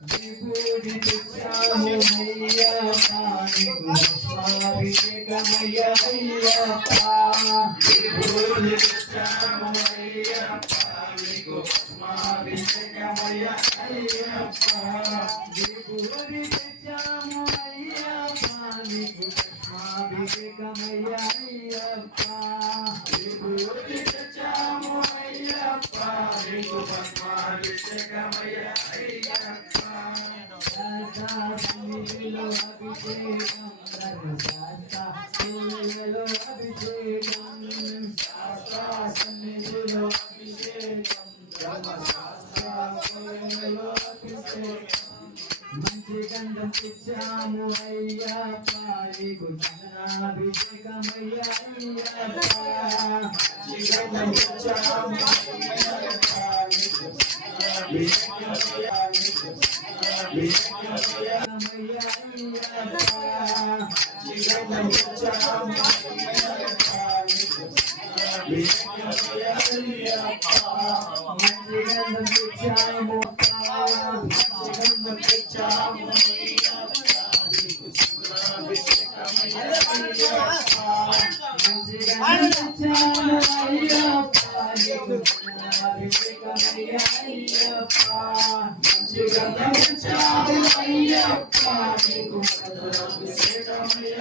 విభూతి తెచ్చాము అయ్యప్ప నీకు స్వాభిషేకమయ్య అయ్యప్ప విభూతి తెచ్చాము అయ్యప్ప నీకు స్వాభిషేకమయ్య అయ్యప్ప విభూతి తెచ్చాము అయ్యప్ప నీకు స్వాభిషేకమయ్య అయ్యప్ప విభూతి తెచ్చాము అయ్యప్ప నీకు స్వాభిషేకమయ్య అయ్యప్ప సన్నిధిలో అభిషేకం సన్నిధిలో అభిషేకం సన్నిధిలో అభిషేకం సన్నిధిలో అభిషేకం మంచి గంధం తెచ్చాము అయ్యప్ప నీకు జ్ఞానాభిషేకమయ్య అయ్యప్ప మంచి గంధం తెచ్చాము అయ్యప్ప నీకు జ్ఞానాభిషేకమయ్య